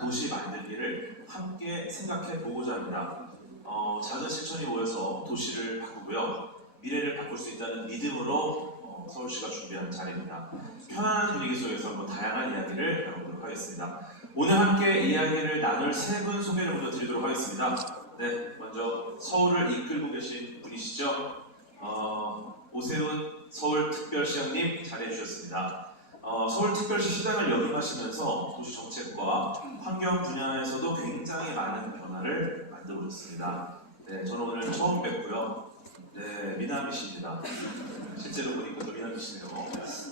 도시 만들기를 함께 생각해 보고자 합니다. 작은 실천이 모여서 도시를 바꾸고요. 미래를 바꿀 수 있다는 믿음으로 서울시가 준비한 자리입니다. 편안한 분위기 속에서 다양한 이야기를 나눠보도록 하겠습니다. 오늘 함께 이야기를 나눌 세 분 소개를 먼저 드리도록 하겠습니다. 네, 먼저 서울을 이끌고 계신 분이시죠. 오세훈 서울특별시장님 자리해 주셨습니다. 서울특별시 시장을 역임하시면서 도시정책과 환경 분야에서도 굉장히 많은 변화를 만들어 오셨습니다. 네, 저는 오늘 처음 뵙고요. 네, 미남이십니다. 실제로 보니까 또 미남이시네요.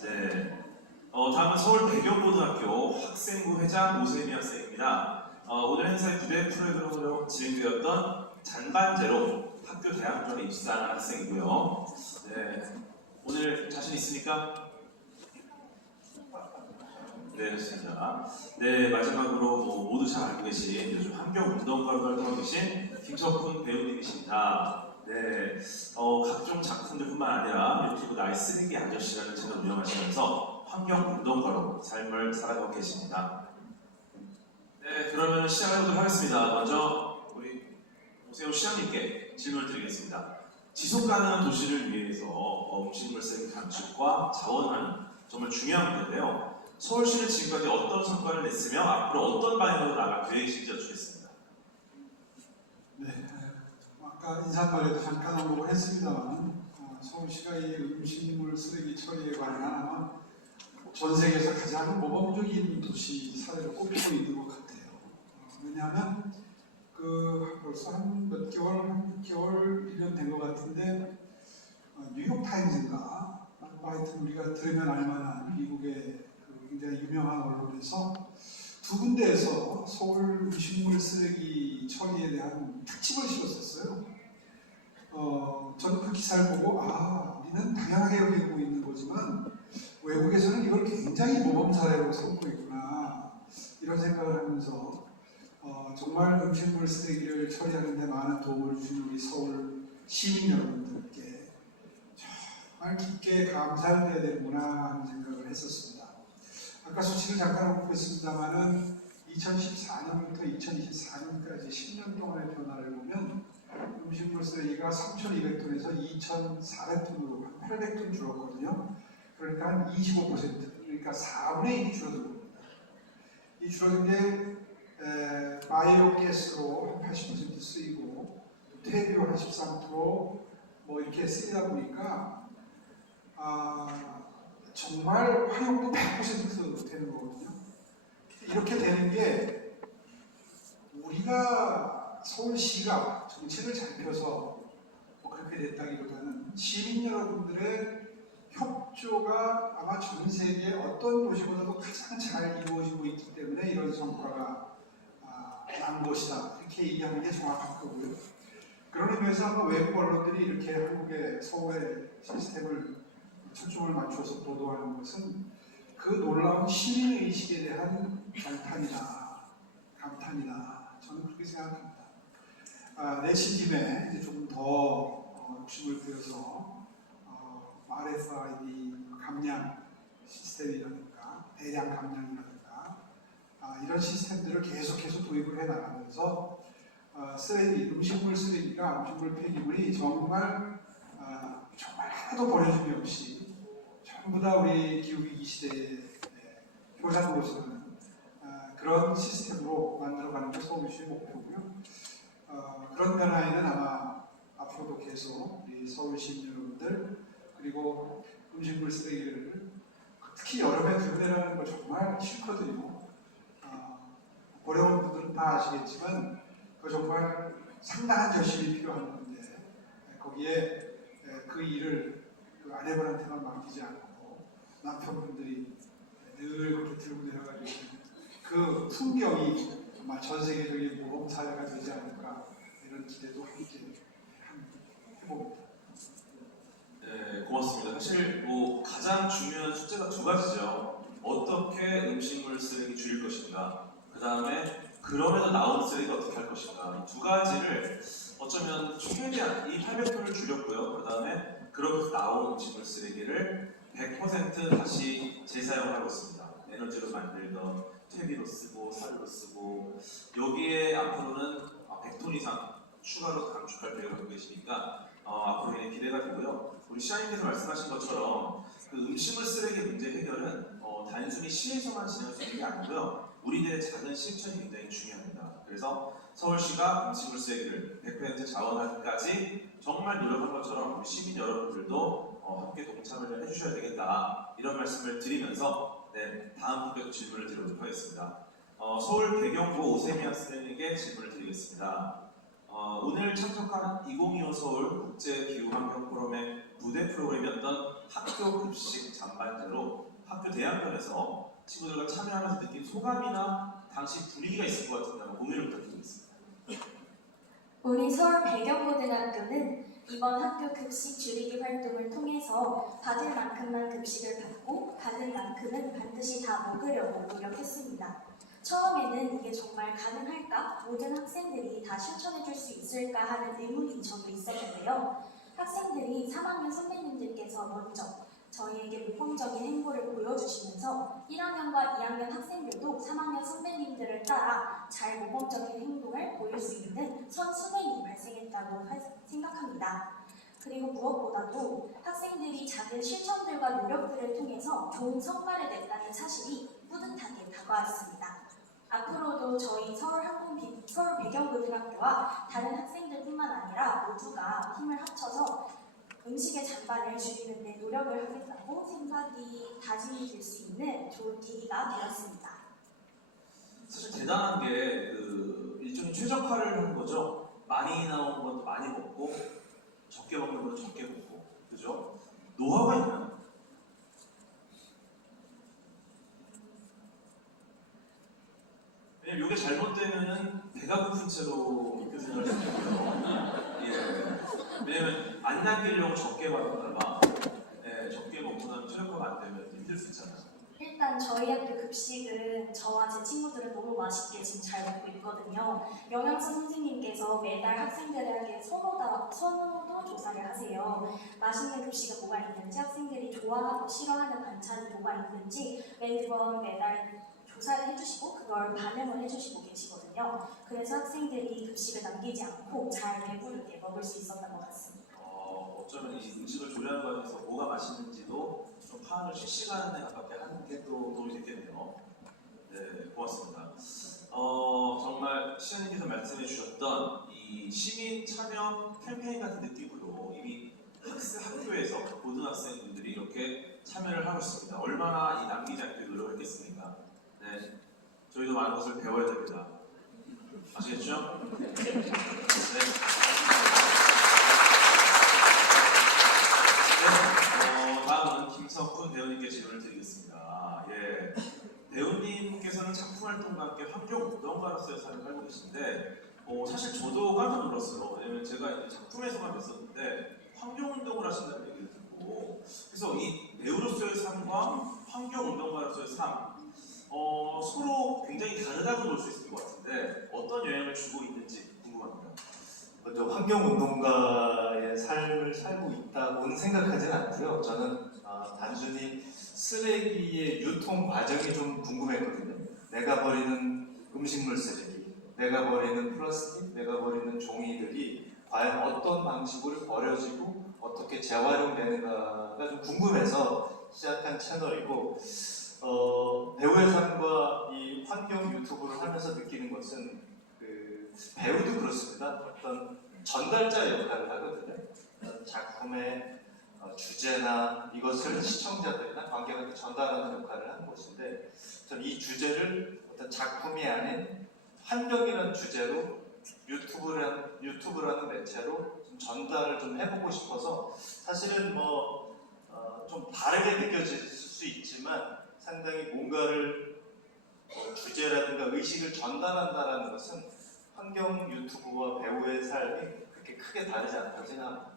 네, 다음은 서울 배경고등학교 학생부 회장 오세미 학생입니다. 오늘 행사의 부대 프로그램으로 진행되었던 잔반제로 학교 대학원에 입사한 학생이고요. 네, 오늘 자신 있습니까? 네, 좋습니다. 네, 마지막으로 모두 잘 알고 계신 요즘 환경운동가로 활동하고 계신 김석훈 배우님이십니다. 네, 각종 작품들뿐만 아니라 유튜브 나의 쓰레기 아저씨라는 채널을 운영하시면서 환경운동가로 삶을 살아가고 계십니다. 네, 그러면 시작하도록 하겠습니다. 먼저 우리 오세훈 시장님께 질문을 드리겠습니다. 지속가능한 도시를 위해서 음식물 쓰레기 감축과 자원하는 정말 중요한 문제인데요. 서울시는 지금까지 어떤 성과를 냈으며 앞으로 어떤 방향으로 나갈 계획이신지 여쭙겠습니다. 네, 아까 인사말에도 잠깐 언급을 했습니다만 서울시가 이 음식물 쓰레기 처리에 관한 전 세계에서 가장 모범적인 도시 사례로 꼽히고 있는 것 같아요. 왜냐하면 벌써 한 몇 개월, 한 6개월, 1년 된 것 같은데 뉴욕타임즈인가 하여튼 우리가 들으면 알만한 미국의 굉장히 유명한 언론에서 두 군데에서 서울 음식물 쓰레기 처리에 대한 특집을 실었었어요. 저는 그 기사를 보고 우리는 다양하게 여기고 있는 거지만 외국에서는 이걸 굉장히 모범 사례로 삼고 있구나 이런 생각을 하면서 정말 음식물 쓰레기를 처리하는 데 많은 도움을 주신 우리 서울 시민 여러분들께 정말 깊게 감사를 해야 되는구나 하는 생각을 했었습니다. 아까 수치를 잠깐 언급했습니다만은 2014년부터 2024년까지 10년 동안의 변화를 보면 음식물 쓰레기가 3,200톤에서 2,400톤으로 한 800톤 줄었거든요. 그러니까 한 25%, 그러니까 4분의 1이 줄어든 겁니다. 이 줄어든 게 바이오 가스로 한 80% 쓰이고 퇴비료 한 13% 이렇게 쓰이다 보니까 정말 활용도 100% 되는 거거든요. 이렇게 되는 게 우리가 서울시가 정책을 잘 펴서 그렇게 됐다기보다는 시민 여러분들의 협조가 아마 전 세계 어떤 도시보다도 가장 잘 이루어지고 있기 때문에 이런 성과가 난 것이다. 이렇게 얘기하는 게 정확할 거고요. 그런 의미에서 아마 외국 언론들이 이렇게 한국의 서울의 시스템을 초점을 맞춰서 보도하는 것은 그 놀라운 시민의식에 대한 감탄이다. 저는 그렇게 생각합니다. 내친 김에 이제 조금 더 욕심을 들여서 RFID 감량 시스템이라든가 대량 감량이라든가 이런 시스템들을 계속해서 도입을 해나가면서 음식물 쓰레기가 음식물 폐기물이 정말 하나도 버려짐이 없이 전부 다 우리 기후위기 시대의 효자로서는 그런 시스템으로 만들어가는 게 서울시의 목표고요. 그런 변화에는 아마 앞으로도 계속 우리 서울 시민 여러분들 그리고 음식물 쓰레기를 특히 여름에 들고 내려가는 거 정말 싫거든요. 어려운 분들은 다 아시겠지만 그 정말 상당한 결심이 필요한 건데 거기에 그 일을 그 아내분한테만 맡기지 않고 남편분들이 늘 그렇게 들고 내려가고 그 풍경이 정말 전 세계적인 모범 사례가 되지 않을까 이런 기대도 함께 해봅니다. 네, 고맙습니다. 사실 가장 중요한 숙제가 두 가지죠. 어떻게 음식물 쓰레기 줄일 것인가, 그 다음에 그럼에도 나온 쓰레기 어떻게 할 것인가. 이 두 가지를 어쩌면 최대한 이 800톤을 줄였고요. 그 다음에 그렇게 나온 음식물 쓰레기를 100% 다시 재사용을 하고 있습니다. 에너지로 만들던 퇴비로 쓰고 쌀로 쓰고 여기에 앞으로는 100톤 이상 추가로 감축할 계획을 갖고 계시니까 앞으로 굉장히 기대가 되고요. 우리 시장님께서 말씀하신 것처럼 그 음식물 쓰레기 문제 해결은 단순히 시에서만 진행할 수 있는 게 아니고요. 우리들의 작은 실천이 굉장히 중요합니다. 그래서 서울시가 음식물 쓰레기를 100% 자원화까지 정말 노력한 것처럼 우리 시민 여러분들도 함께 동참을 해주셔야 되겠다 이런 말씀을 드리면서 다음 분께도 질문을 드리도록 하겠습니다. 서울 배경고 오세미 학생에게 질문을 드리겠습니다. 오늘 참석한 2025 서울 국제기후환경포럼의 무대 프로그램이었던 학교 급식 잔반제로 학교 대학변에서 친구들과 참여하면서 느낀 소감이나 당시 분위기가 있을 것 같은데 한번 공유를 부탁드리겠습니다. 우리 서울 배경고등학교는 이번 학교 급식 줄이기 활동을 통해서 받을 만큼만 급식을 받고 받은 만큼은 반드시 다 먹으려고 노력했습니다. 처음에는 이게 정말 가능할까? 모든 학생들이 다 실천해줄 수 있을까 하는 의문이 저도 있었는데요. 학생들이 3학년 선배님들께서 먼저 저희에게 모범적인 행보를 보여주시면서 1학년과 2학년 학생들도 3학년 선배님들을 따라 잘 모범적인 행동을 보일 수 있는 선순환이 발생했다고 생각합니다. 그리고 무엇보다도 학생들이 작은 실천들과 노력들을 통해서 좋은 성과를 냈다는 사실이 뿌듯하게 다가왔습니다. 앞으로도 저희 서울 배경고등학교와 다른 학생들뿐만 아니라 모두가 힘을 합쳐서 음식의 잔반을 줄이는 데 노력을 하겠다고 생각이 다짐이 될 수 있는 좋은 계기가 되었습니다. 사실 대단한 게 일종의 최적화를 한 거죠. 많이 나온 건 많이 먹고 적게 먹는 건 적게 먹고, 그죠? 노하우가 있나요? 왜냐면 이게 잘못되면은 배가 고픈 채로 표현할 수 있고요. 예. 왜냐면 안 남기려고 적게 먹다가 적게 먹고 나면 최적화가 안 되면 힘들 수 있잖아요. 일단 저희 학교 급식은 저와 제 친구들은 너무 맛있게 지금 잘 먹고 있거든요. 영양사 선생님께서 매달 학생들에게 선호도 조사를 하세요. 맛있는 급식은 뭐가 있는지, 학생들이 좋아하고 싫어하는 반찬이 뭐가 있는지 매달 조사를 해주시고 그걸 반영을 해주시고 계시거든요. 그래서 학생들이 급식을 남기지 않고 잘 배부르게 먹을 수 있었던 것 같습니다. 어쩌면 이 음식을 조리하는 과정에서 뭐가 맛있는지도 좀 파악을 실시간에 가깝게 하는 게 또 도움이 됐겠네요. 네, 고맙습니다. 정말 시장님께서 말씀해 주셨던 이 시민 참여 캠페인 같은 느낌으로 이미 학교에서 고등학생분들이 이렇게 참여를 하고 있습니다. 얼마나 이 남기지 않게 노력했겠습니까? 네, 저희도 많은 것을 배워야 됩니다. 아시겠죠? 네. 다음은 김석훈 배우님께 질문을 드리겠습니다. 예, 배우님께서는 작품 활동과 함께 환경운동가로서의 삶을 살고 계신데 사실 저도 깜짝 놀랐어요. 왜냐면 제가 이제 작품에서만 뵀었는데 환경운동을 하신다는 얘기를 듣고 그래서 이 배우로서의 삶과 환경운동가로서의 삶 서로 굉장히 다르다고 볼 수 있을 것 같은데 어떤 영향을 주고 있는지 궁금합니다. 먼저 환경운동가의 삶을 살고 있다고는 생각하진 않고요. 저는 단순히 쓰레기의 유통 과정이 좀 궁금했거든요. 내가 버리는 음식물 쓰레기, 내가 버리는 플라스틱, 내가 버리는 종이들이 과연 어떤 방식으로 버려지고 어떻게 재활용되는가가 좀 궁금해서 시작한 채널이고 배우의 삶과 이 환경 유튜브를 하면서 느끼는 것은 배우도 그렇습니다. 어떤 전달자 역할을 하거든요. 어떤 작품의 주제나 이것을 시청자들이나 관객한테 전달하는 역할을 하는 것인데 저는 이 주제를 어떤 작품이 아닌 환경이라는 주제로 유튜브라는 매체로 좀 전달을 좀 해보고 싶어서 사실은 좀 다르게 느껴질 수 있지만 상당히 뭔가를 주제라든가 의식을 전달한다는 것은 환경 유튜브와 배우의 삶이 그렇게 크게 다르지 않다고 생각합니다.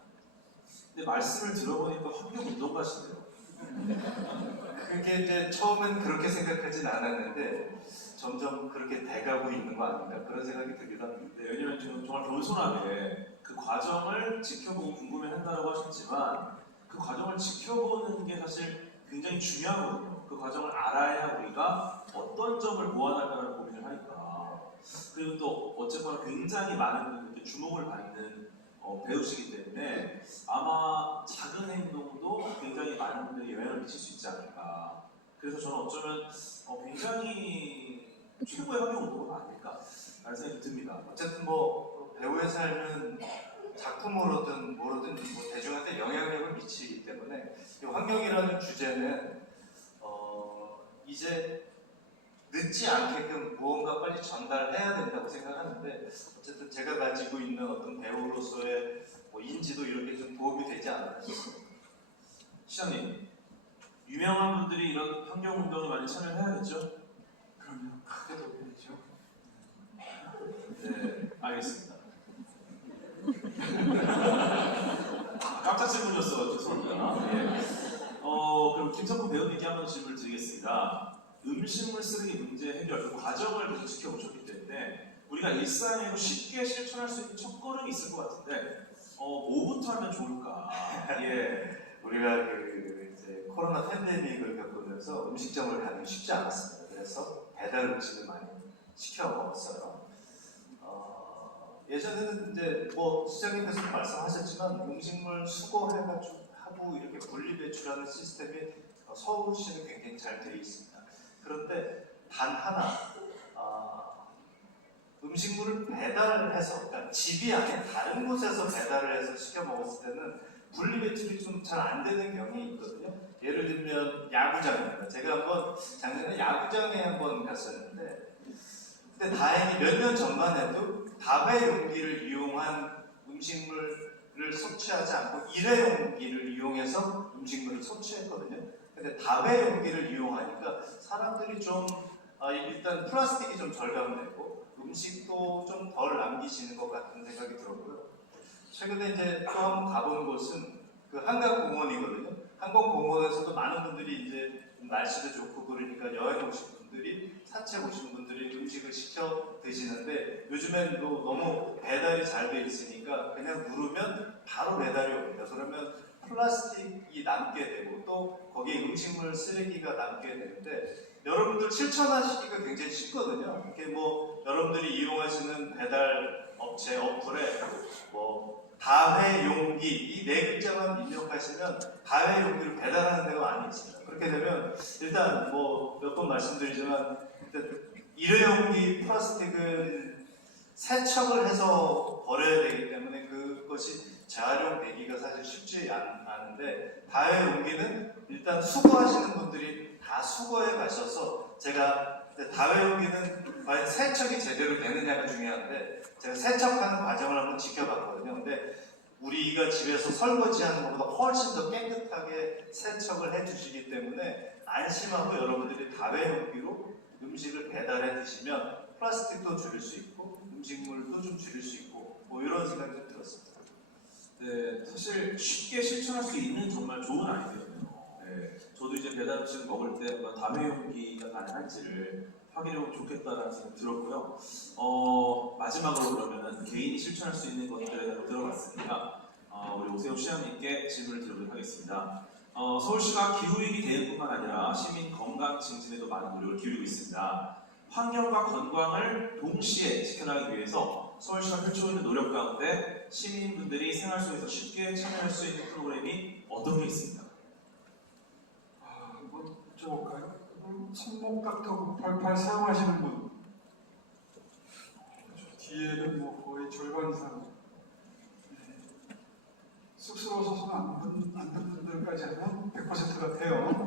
근데 말씀을 들어보니까 환경운동가시네요. 그게 이제 처음엔 그렇게 생각하진 않았는데 점점 그렇게 돼가고 있는 거 아닌가 그런 생각이 들기도 합니다. 네, 왜냐면 지금 정말 겸손하게 그 과정을 지켜보고 궁금해한다고 하셨지만 그 과정을 지켜보는 게 사실 굉장히 중요하거든요. 그 과정을 알아야 우리가 어떤 점을 보완할까라는 고민을 하니까. 그리고 또 어쨌거나 굉장히 많은 분들께 주목을 받는 배우시기 때문에 아마 작은 행동도 굉장히 많은 분들이 영향을 미칠 수 있지 않을까. 그래서 저는 어쩌면 굉장히 최고의 환경 운동가 아닐까 라는 생각이 듭니다. 어쨌든 뭐 배우의 삶은 작품으로든 뭐로든 뭐 대중한테 영향력을 미치기 때문에 이 환경이라는 주제는 이제 늦지 않게끔 무언가 빨리 전달해야 된다고 생각하는데 어쨌든 제가 가지고 있는 어떤 배우로서의 뭐 인지도 이런 게 좀 도움이 되지 않을까 싶습니다. 시장님, 유명한 분들이 이런 환경 운동에 많이 참여해야겠죠? 그러면 크게 도움이 되죠. 네, 알겠습니다. 깜짝 질문이었어. 죄송합니다. 예. 그럼 김성구 배우님께 한번 질문을 드리겠습니다. 음식물 쓰레기 문제 해결 그 과정을 계속 지켜보셨기 때문에 우리가 일상에서 쉽게 실천할 수 있는 첫걸음이 있을 것 같은데 뭐부터 하면 좋을까? 예. 우리가 이제 코로나 팬데믹을 겪으면서 음식점을 가기 쉽지 않았습니다. 그래서 배달 음식을 많이 시켜 먹었어요. 예전에는 이제 뭐 시장님께서 말씀하셨지만 음식물 수거해가지고 하고 이렇게 분리 배출하는 시스템이 서울시는 굉장히 잘 되어 있습니다. 그런데 단 하나 음식물을 배달해서 그러니까 집이 아닌 다른 곳에서 배달을 해서 시켜 먹었을 때는 분리 배출이 좀 잘 안 되는 경향이 있거든요. 예를 들면 야구장입니다. 제가 한번 작년에 야구장에 한번 갔었는데 근데 다행히 몇 년 전만 해도 다배 용기를 이용한 음식물을 섭취하지 않고 일회용기를 이용해서 음식물을 섭취했거든요. 근데 다배 용기를 이용하니까 사람들이 좀 일단 플라스틱이 좀 절감되고 음식도 좀 덜 남기시는 것 같은 생각이 들었고요. 최근에 이제 또 한번 가본 곳은 그 한강공원이거든요. 한강공원에서도 많은 분들이 이제 날씨도 좋고 그러니까 여행 오신 분들이 산책 오신 분들이 음식을 시켜 드시는데 요즘엔 또 너무 배달이 잘 돼 있으니까 그냥 누르면 바로 배달이 옵니다. 그러면 플라스틱이 남게 되고 또 거기에 음식물 쓰레기가 남게 되는데 여러분들 실천하시기가 굉장히 쉽거든요. 이렇게 뭐 여러분들이 이용하시는 배달 업체 어플에 뭐 다회 용기 이 네 글자만 입력하시면 다회 용기를 배달하는 데가 많이 있습니다. 그렇게 되면 일단 뭐 몇 번 말씀드리지만 일회용기 플라스틱은 세척을 해서 버려야 되기 때문에 그것이 재활용되기가 사실 쉽지 않은데 다회 용기는 일단 수거하시는 분들이 다 수거해 가셔서 제가 다회 용기는 과연 세척이 제대로 되느냐가 중요한데 제가 세척하는 과정을 한번 지켜봤거든요. 근데 우리가 집에서 설거지하는 것보다 훨씬 더 깨끗하게 세척을 해주시기 때문에 안심하고 여러분들이 다회용기로 음식을 배달해 드시면 플라스틱도 줄일 수 있고 음식물도 좀 줄일 수 있고 뭐 이런 생각이 좀 들었습니다. 네, 사실 쉽게 실천할 수 있는 정말 좋은 아이디어예요. 네, 저도 이제 배달 음식 먹을 때 다회용기가 가능할지를 확인해보면 좋겠다라는 생각이 들었고요. 마지막으로 그러면은 개인이 실천할 수 있는 것들에 대해서 들어봤으니까 우리 오세훈 시장님께 질문을 드리도록 하겠습니다. 서울시가 기후위기 대응뿐만 아니라 시민 건강 증진에도 많은 노력을 기울이고 있습니다. 환경과 건강을 동시에 지켜나가기 위해서 서울시가 펼치고 있는 노력 가운데 시민분들이 생활 속에서 쉽게 참여할 수 있는 프로그램이 어떤 게 있습니까? 한번 여쭤볼까요? 손목 닥터 988 사용하시는 분 뒤에는 뭐 거의 절반 이상 쑥스러워서는 안 듣는 분들까지 하면 100% 같아요.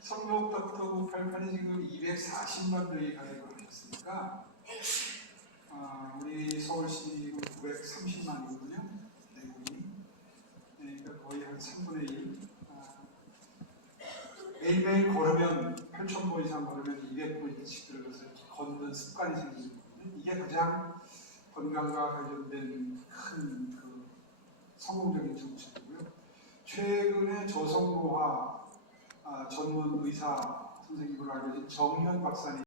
손목 닥터 988이 지금 240만 명이 가입을 하셨으니까 우리 서울시 930만이거든요. 내국이. 그러니까 거의 한 3분의 1. 매일매일 걸으면 8,000보 이상 걸으면 200보씩 들어가서 걷는 습관이 생기는 거거든요. 이게 가장 건강과 관련된 큰 성공적인 정책이고요. 최근에 저성노화 전문 의사 선생님으로 알려진 정현 박사님